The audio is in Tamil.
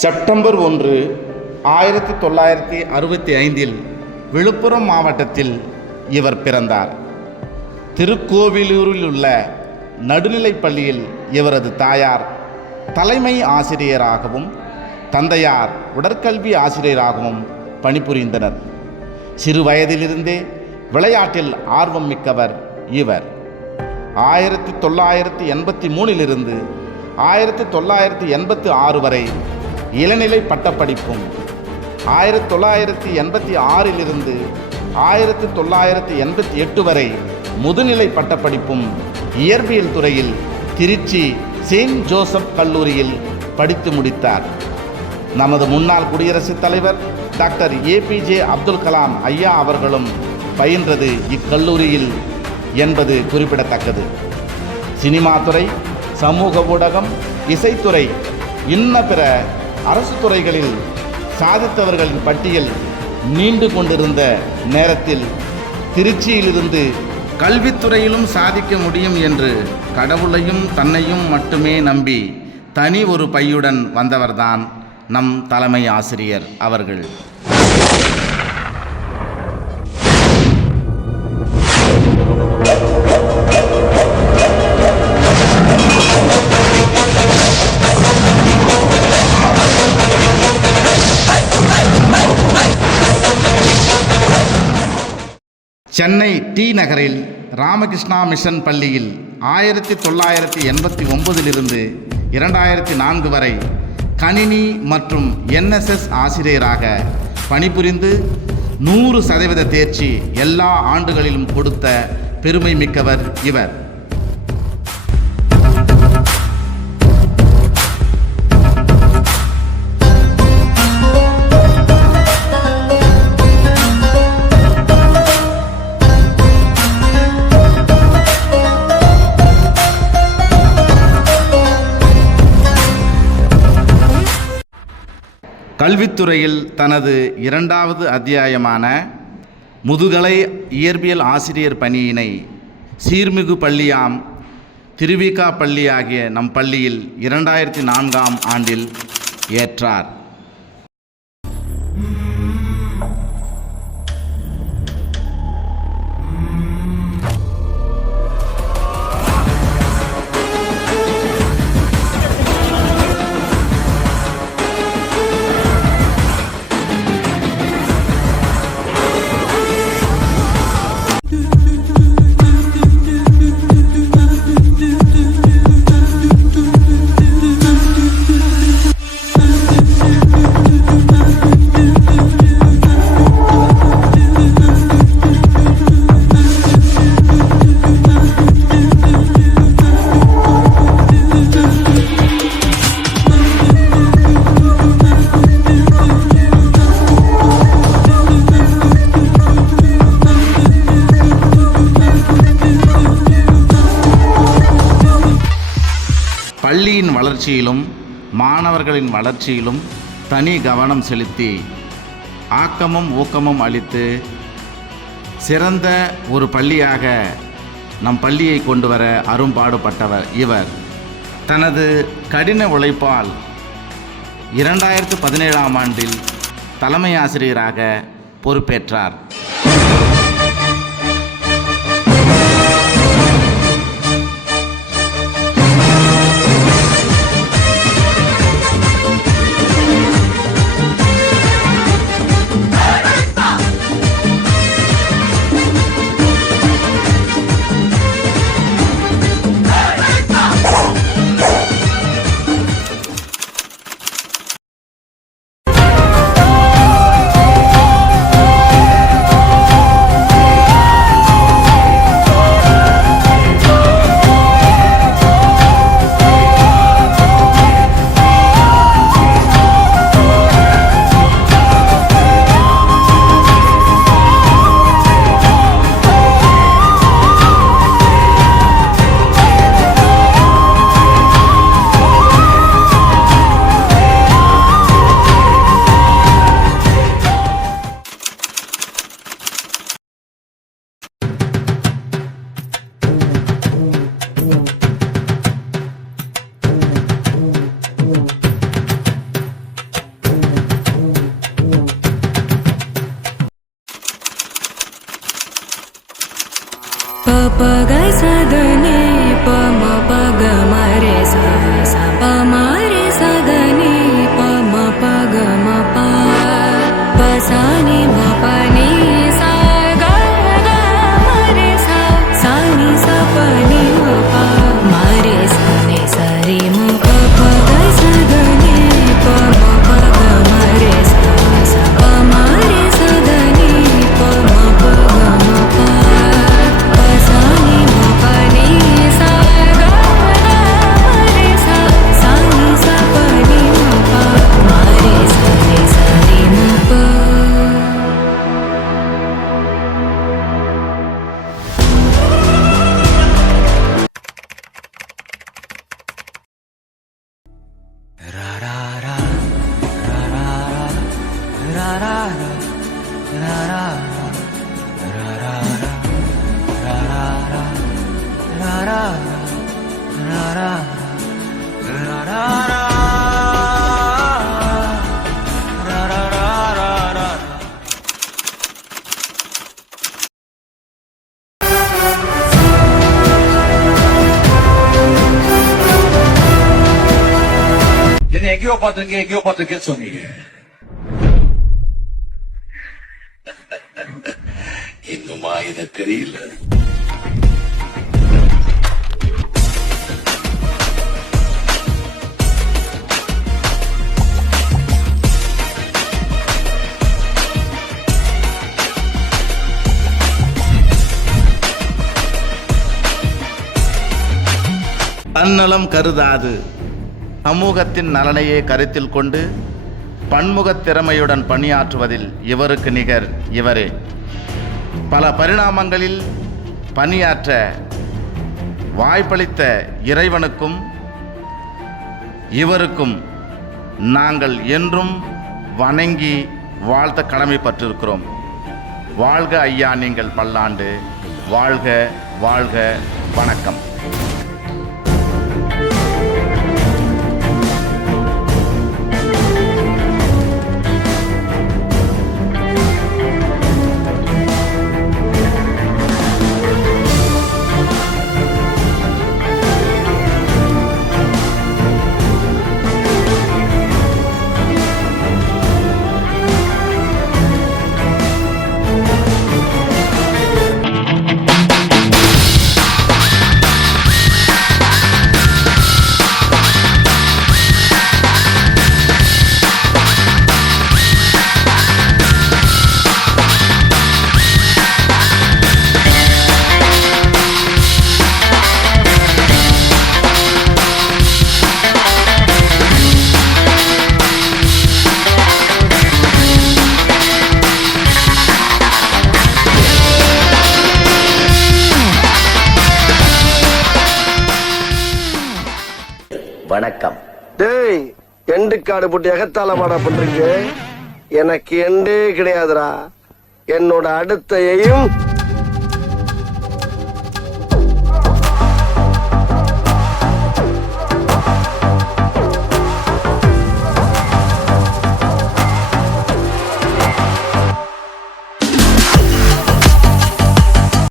செப்டம்பர் 1, 1965 விழுப்புரம் மாவட்டத்தில் இவர் பிறந்தார். திருக்கோவிலூரில் உள்ள நடுநிலைப் பள்ளியில் இவரது தாயார் தலைமை ஆசிரியராகவும் தந்தையார் உடற்கல்வி ஆசிரியராகவும் பணிபுரிந்தனர். சிறு வயதிலிருந்தே விளையாட்டில் ஆர்வம் மிக்கவர் இவர். 1983 1986 வரை இளநிலை பட்டப்படிப்பும் 1986 1988 வரை முதுநிலை பட்டப்படிப்பும் இயற்பியல் துறையில் திருச்சி செயின்ட் ஜோசப் கல்லூரியில் படித்து முடித்தார். நமது முன்னாள் குடியரசுத் தலைவர் டாக்டர் APJ அப்துல் கலாம் ஐயா அவர்களும் பயின்றது இக்கல்லூரியில் என்பது குறிப்பிடத்தக்கது. சினிமா துறை, சமூக ஊடகம், இசைத்துறை இன்ன பிற அரசு துறைகளில் சாதித்தவர்களின் பட்டியல் நீண்டு கொண்டிருந்த நேரத்தில் திருச்சியிலிருந்து கல்வித்துறையிலும் சாதிக்க முடியும் என்று கடவுளையும் தன்னையும் மட்டுமே நம்பி தனி ஒரு பையுடன் வந்தவர்தான் நம் தலைமை ஆசிரியர் அவர்கள். சென்னை டி நகரில் ராமகிருஷ்ணா மிஷன் பள்ளியில் 1989 2004 வரை கணினி மற்றும் NSS ஆசிரியராக பணிபுரிந்து 100% தேர்ச்சி எல்லா ஆண்டுகளிலும் கொடுத்த பெருமை மிக்கவர் இவர். கல்வித்துறையில் தனது 2வது அத்தியாயமான முதுகலை இயற்பியல் ஆசிரியர் பணியினை சீர்மிகு பள்ளியாம் திருவிகா பள்ளி ஆகிய நம் பள்ளியில் 2004ஆம் ஆண்டில் ஏற்றார். பள்ளியின் வளர்ச்சியிலும் மாணவர்களின் வளர்ச்சியிலும் தனி கவனம் செலுத்தி ஆக்கமும் ஊக்கமும் அளித்து சிறந்த ஒரு பள்ளியாக நம் பள்ளியை கொண்டு வர அரும்பாடுபட்டவர் இவர். தனது கடின உழைப்பால் 2017ஆம் ஆண்டில் தலைமை ஆசிரியராக பொறுப்பேற்றார். எங்கேயோ பார்த்திருக்கேன்னு சொன்னீங்க. இன்னுமா இது தெரியல? தன்னலம் கருதாது சமூகத்தின் நலனையே கருத்தில் கொண்டு பன்முகத் திறமையுடன் பணியாற்றுவதில் இவருக்கு நிகர் இவரே. பல பரிணாமங்களில் பணியாற்ற வாய்ப்பளித்த இறைவனுக்கும் இவருக்கும் நாங்கள் என்றும் வணங்கி வாழ்த்த கடமைப்பட்டிருக்கிறோம். வாழ்க ஐயா, நீங்கள் பல்லாண்டு. வாழ்க வாழ்க. வணக்கம். வணக்கம். டேய், எண்டு காடு போட்டு எகத்தால மாடா பண்றீங்க. எனக்கு எண்டே கிடையாதுடா. என்னோட அடுத்த எய்ம்